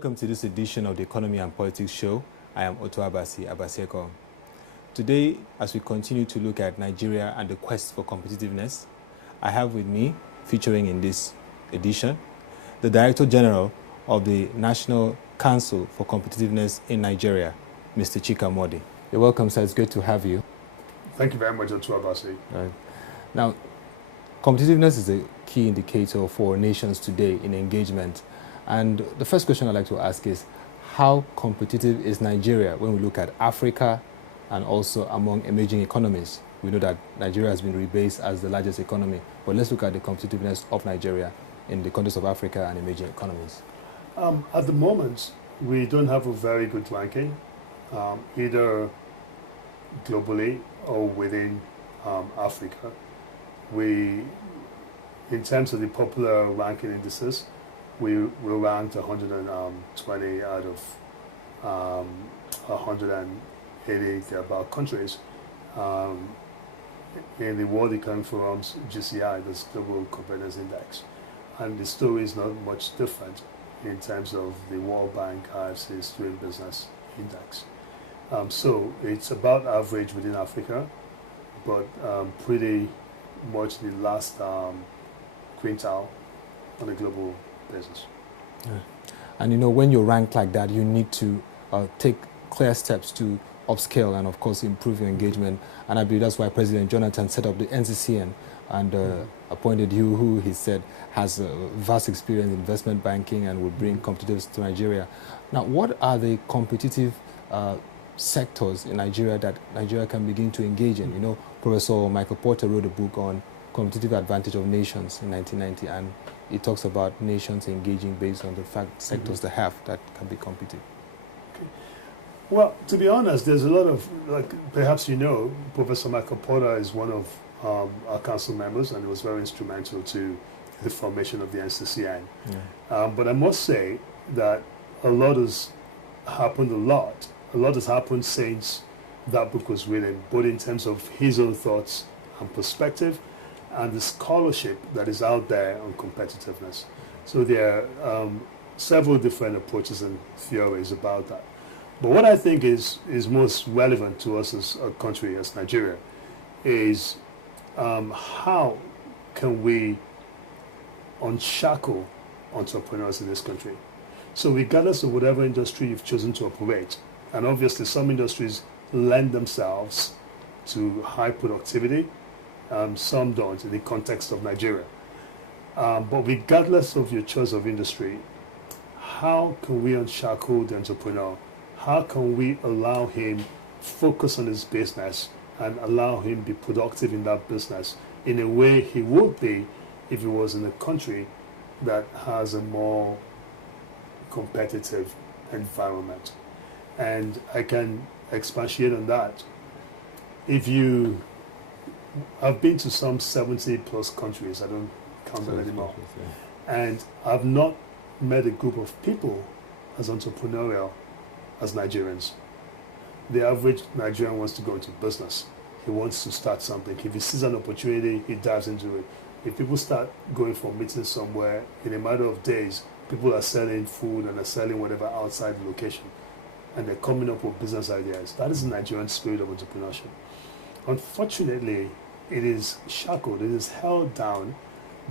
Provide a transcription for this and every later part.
Welcome to this edition of the Economy and Politics Show. I am Ottoabasi Abasiekong. Today, as we continue to look at Nigeria and the quest for competitiveness, I have with me, featuring in this edition, the Director General of the National Council for Competitiveness in Nigeria, Mr. Chika Mordi. You're welcome, sir. It's great to have you. Thank you very much, Ottoabasi. Right. Now, competitiveness is a key indicator for nations today in engagement. And the first question I'd like to ask is, how competitive is Nigeria when we look at Africa and also among emerging economies? We know that Nigeria has been rebased as the largest economy, but let's look at the competitiveness of Nigeria in the context of Africa and emerging economies. At the moment, we don't have a very good ranking, either globally or within Africa. In terms of the popular ranking indices, we ranked 120 out of 180 thereabout countries. In the World Economic Forum's GCI, the Global Competitiveness Index. And the story is not much different in terms of the World Bank IFC's Doing Business Index. So it's about average within Africa, but pretty much the last quintile on a global basis. Yeah. And you know, when you're ranked like that, you need to take clear steps to upscale and, of course, improve your engagement. And I believe that's why President Jonathan set up the NCCN and appointed you, who he said has vast experience in investment banking and will bring competitiveness to Nigeria. Now, what are the competitive sectors in Nigeria that Nigeria can begin to engage in? You know, Professor Michael Porter wrote a book on competitive advantage of nations in 1990, and it talks about nations engaging based on the fact sectors they have that can be competitive. Okay. Well, to be honest, there's a lot of, like, perhaps you know, Professor Michael Porter is one of our council members, and he was very instrumental to the formation of the NCCN. Yeah. But I must say that a lot has happened A lot has happened since that book was written, both in terms of his own thoughts and perspective, and the scholarship that is out there on competitiveness. So there are several different approaches and theories about that. But what I think is most relevant to us as a country, as Nigeria, is how can we unshackle entrepreneurs in this country? So regardless of whatever industry you've chosen to operate, and obviously some industries lend themselves to high productivity, some don't in the context of Nigeria. But regardless of your choice of industry, how can we unshackle the entrepreneur? How can we allow him focus on his business and allow him be productive in that business in a way he would be if he was in a country that has a more competitive environment? And I can expatiate on that. I've been to some 70 plus countries, I don't count them anymore. Yeah. And I've not met a group of people as entrepreneurial as Nigerians. The average Nigerian wants to go into business. He wants to start something. If he sees an opportunity, he dives into it. If people start going for meetings somewhere, in a matter of days, people are selling food and are selling whatever outside the location. And they're coming up with business ideas. That is the Nigerian spirit of entrepreneurship. Unfortunately, it is shackled, it is held down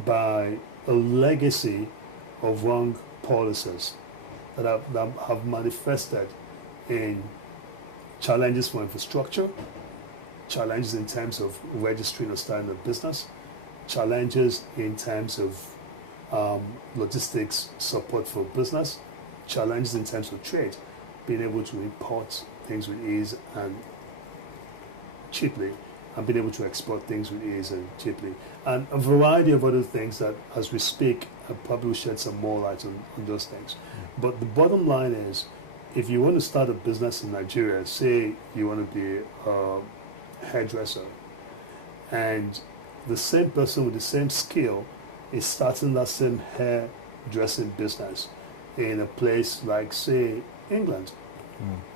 by a legacy of wrong policies that have manifested in challenges for infrastructure, challenges in terms of registering or starting a business, challenges in terms of logistics support for business, challenges in terms of trade, being able to import things with ease and cheaply, and being able to export things with ease and cheaply, and a variety of other things that, as we speak, I probably will shed some more light on those things. But the bottom line is, if you want to start a business in Nigeria, say you want to be a hairdresser, and the same person with the same skill is starting that same hairdressing business in a place like, say, England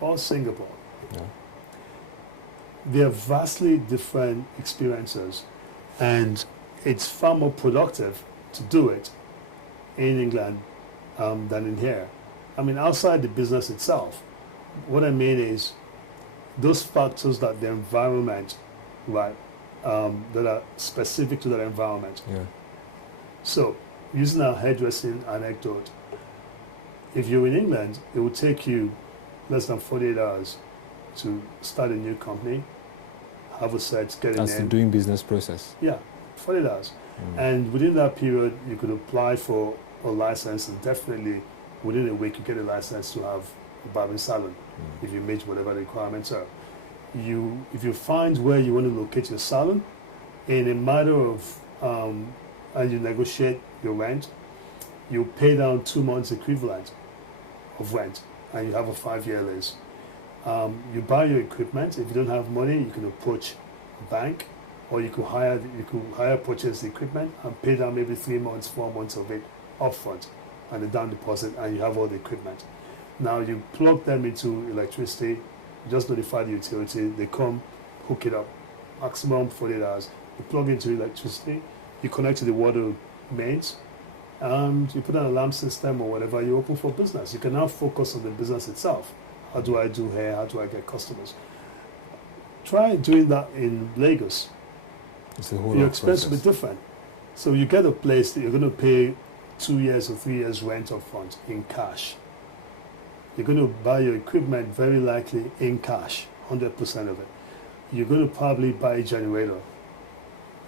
or Singapore. Yeah. They are vastly different experiences, and it's far more productive to do it in England than in here. I mean, outside the business itself, what I mean is those factors that the environment, right, that are specific to that environment. Yeah. So, using our hairdressing anecdote, if you're in England, it will take you less than 48 hours to start a new company, have a set, get in. That's the doing business process. Yeah, 48 hours. And within that period, you could apply for a license, and definitely within a week, you get a license to have a barbering salon if you meet whatever the requirements are. If you find where you want to locate your salon, in a matter of, and you negotiate your rent, you pay down 2 months equivalent of rent, and you have a 5-year lease. You buy your equipment. If you don't have money, you can approach a bank, or you could hire purchase the equipment and pay down maybe 3 months, 4 months of it upfront, and a down deposit, and you have all the equipment. Now you plug them into electricity, just notify the utility, they come, hook it up, maximum 48 hours. You plug into electricity, you connect to the water mains, and you put an alarm system or whatever, you open for business. You can now focus on the business itself. How do I do hair? How do I get customers? Try doing that in Lagos. It's a whole Your expense will be different. So you get a place that you're going to pay 2 years or 3 years rent up front in cash. You're going to buy your equipment very likely in cash, 100% of it. You're going to probably buy a generator.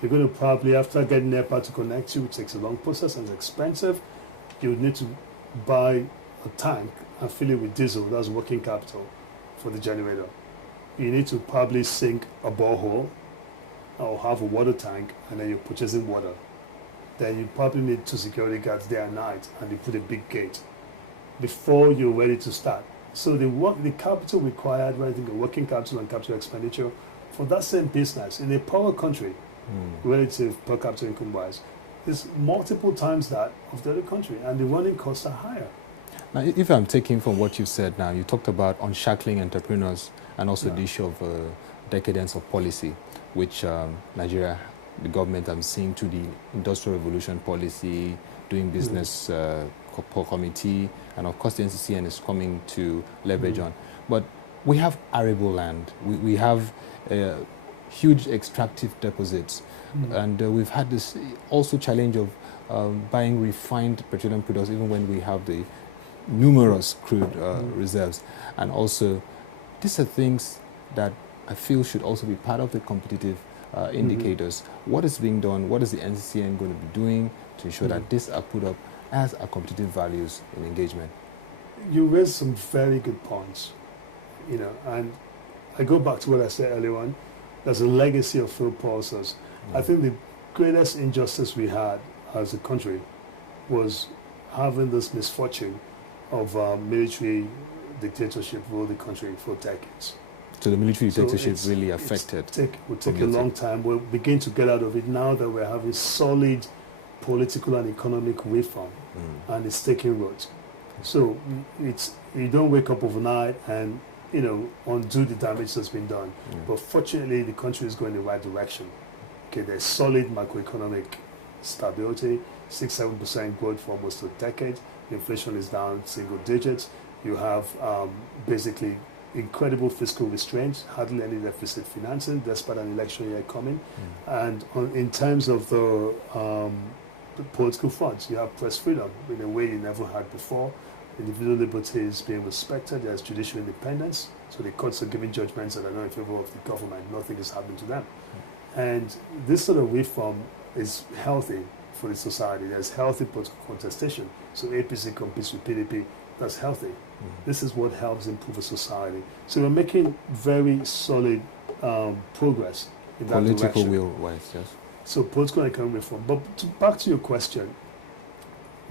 You're going to probably, after getting NEPA to connect you, which takes a long process and is expensive, you would need to buy a tank and fill it with diesel. That's working capital for the generator. You need to probably sink a borehole or have a water tank, and then you're purchasing water. Then you probably need 2 security guards day and night, and you put a big gate before you're ready to start. So the capital required, when I think of working capital and capital expenditure for that same business in a poor country, relative per capita income wise, is multiple times that of the other country, and the running costs are higher. Now, if I'm taking from what you said now, you talked about unshackling entrepreneurs and also the issue of decadence of policy, which Nigeria, the government, I'm seeing to the Industrial Revolution policy, doing business committee, and of course the NCCN is coming to leverage on. But we have arable land, we have huge extractive deposits, and we've had this also challenge of buying refined petroleum products even when we have the numerous crude reserves. And also, these are things that I feel should also be part of the competitive indicators. What is being done? What is the NCCN going to be doing to ensure that these are put up as our competitive values in engagement? You raised some very good points, and I go back to what I said earlier on. There's a legacy of failed policies. I think the greatest injustice we had as a country was having this misfortune of military dictatorship rule the country for decades. So the military dictatorship really affected. It will take a long time. We'll begin to get out of it now that we're having solid political and economic reform, and it's taking root. So you don't wake up overnight and undo the damage that's been done. But fortunately, the country is going in the right direction. Okay, there's solid macroeconomic stability, 6-7% growth for almost a decade. Inflation is down single digits. You have basically incredible fiscal restraints, hardly any deficit financing, despite an election year coming. And in terms of the political front, you have press freedom in a way you never had before. Individual liberty is being respected. There's judicial independence. So the courts are giving judgments that are not in favor of the government. Nothing is happening to them. And this sort of reform is healthy for the society. There's healthy political contestation. So APC competes with PDP. That's healthy. This is what helps improve a society. So we're making very solid progress in that direction. Political will-wise, yes. So political and economic reform. But back to your question,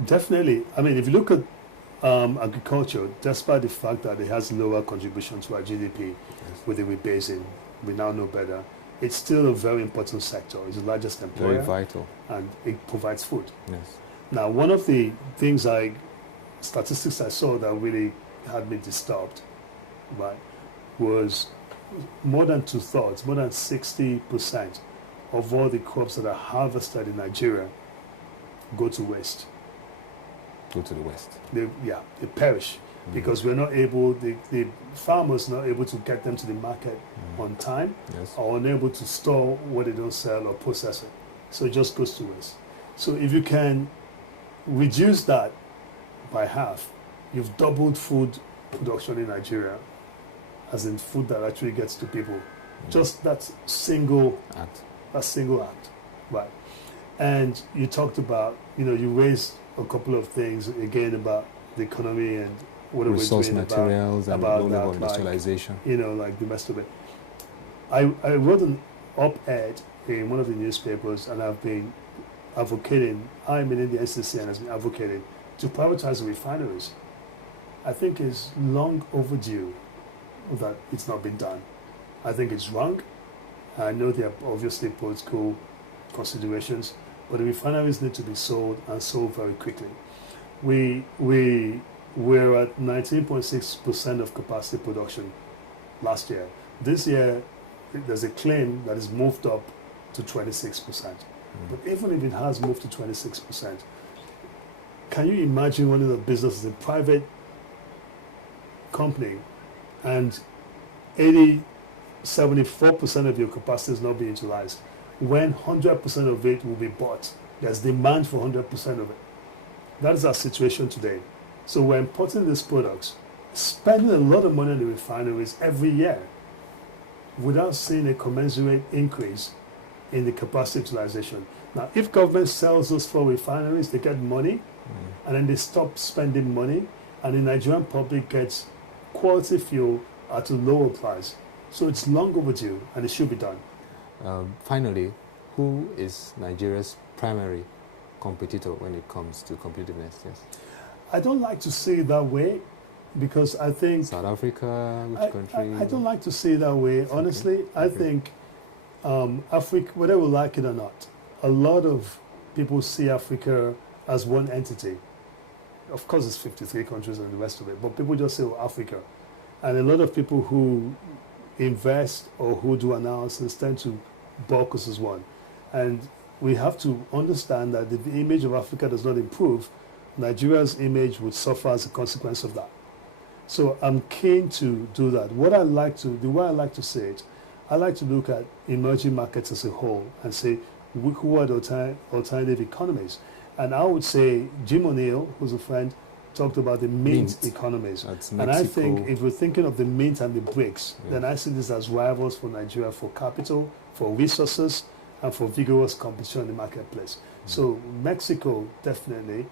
definitely, I mean, if you look at agriculture, despite the fact that it has lower contribution to our GDP with the rebasing, we now know better, it's still a very important sector. It's the largest employer. Very vital. And it provides food. Yes. Now, one of the statistics I saw that really had me disturbed, right, was more than 2/3, more than 60% of all the crops that are harvested in Nigeria go to waste. go to the West. They perish because we're not able, the farmers are not able to get them to the market on time, or unable to store what they don't sell or process it. So it just goes to waste. So if you can reduce that by half, you've doubled food production in Nigeria, as in food that actually gets to people. Just that single act. Right. And you talked about, you raised a couple of things again about the economy and what resource we're doing materials about and low-level that, industrialization. Like the rest of it. I wrote an op-ed in one of the newspapers, and I've been advocating, in the NCCN has been advocating to privatize the refineries. I think it's long overdue that it's not been done. I think it's wrong. I know there are obviously political considerations, but the refineries need to be sold, and sold very quickly. We're at 19.6% of capacity production last year. This year, there's a claim that it's moved up to 26%. But even if it has moved to 26%, can you imagine running a business as a private company and 74% of your capacity is not being utilized, when 100% of it will be bought? There's demand for 100% of it. That is our situation today. So we're importing these products, spending a lot of money on the refineries every year without seeing a commensurate increase in the capacity utilization. Now, if government sells those 4 refineries, they get money, and then they stop spending money, and the Nigerian public gets quality fuel at a lower price. So it's long overdue, and it should be done. Finally, who is Nigeria's primary competitor when it comes to competitiveness? Yes. I don't like to say it that way, because I think... South Africa, which country? I don't like to say it that way. Honestly, I think Africa, whether we like it or not, a lot of people see Africa as one entity. Of course, it's 53 countries and the rest of it, but people just say, Africa. And a lot of people who invest or who do analysis tend to bulk us as one. And we have to understand that if the image of Africa does not improve, Nigeria's image would suffer as a consequence of that. So I'm keen to do that. The way I like to say it, I like to look at emerging markets as a whole and say, who are the alternative economies? And I would say Jim O'Neill, who's a friend, talked about the mint economies. And I think if we're thinking of the mint and the BRICS, then I see this as rivals for Nigeria for capital, for resources, and for vigorous competition in the marketplace. So Mexico, definitely,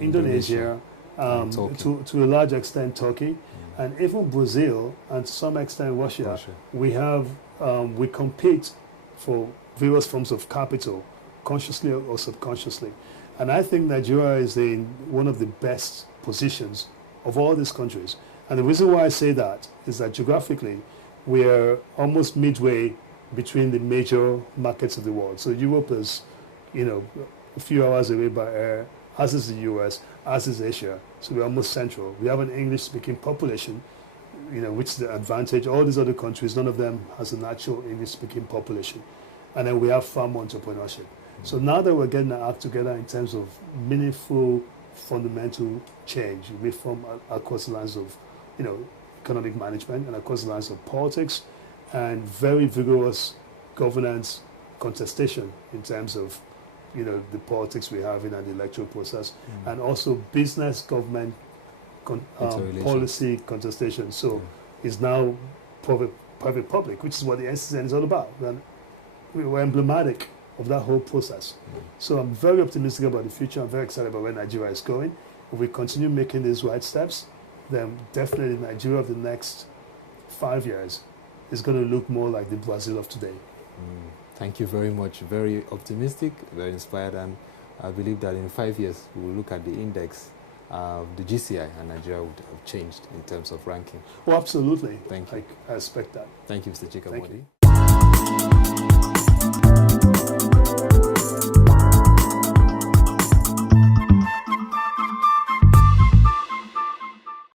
Indonesia, to a large extent Turkey, and even Brazil, and to some extent Russia. We compete for various forms of capital, consciously or subconsciously. And I think Nigeria is in one of the best positions of all these countries. And the reason why I say that is that geographically, we are almost midway between the major markets of the world. So Europe is, a few hours away by air, as is the US, as is Asia. So we're almost central. We have an English-speaking population, which is the advantage. All these other countries, none of them has a natural English-speaking population. And then we have farm entrepreneurship. So now that we're getting our act together in terms of meaningful, fundamental change, reform across the lines of, economic management and across the lines of politics, and very vigorous governance contestation in terms of, the politics we have in an electoral process, and also business government policy contestation. So it's now private-public, which is what the NCCN is all about. And we're emblematic of that whole process. So I'm very optimistic about the future. I'm very excited about where Nigeria is going. If we continue making these right steps, then definitely Nigeria of the next 5 years is going to look more like the Brazil of today. Thank you very much. Very optimistic, very inspired, and I believe that in 5 years we will look at the index of the GCI and Nigeria would have changed in terms of ranking. Oh, absolutely. Thank you. I expect that. Thank you, Mr. Chika Mordi. Thank you.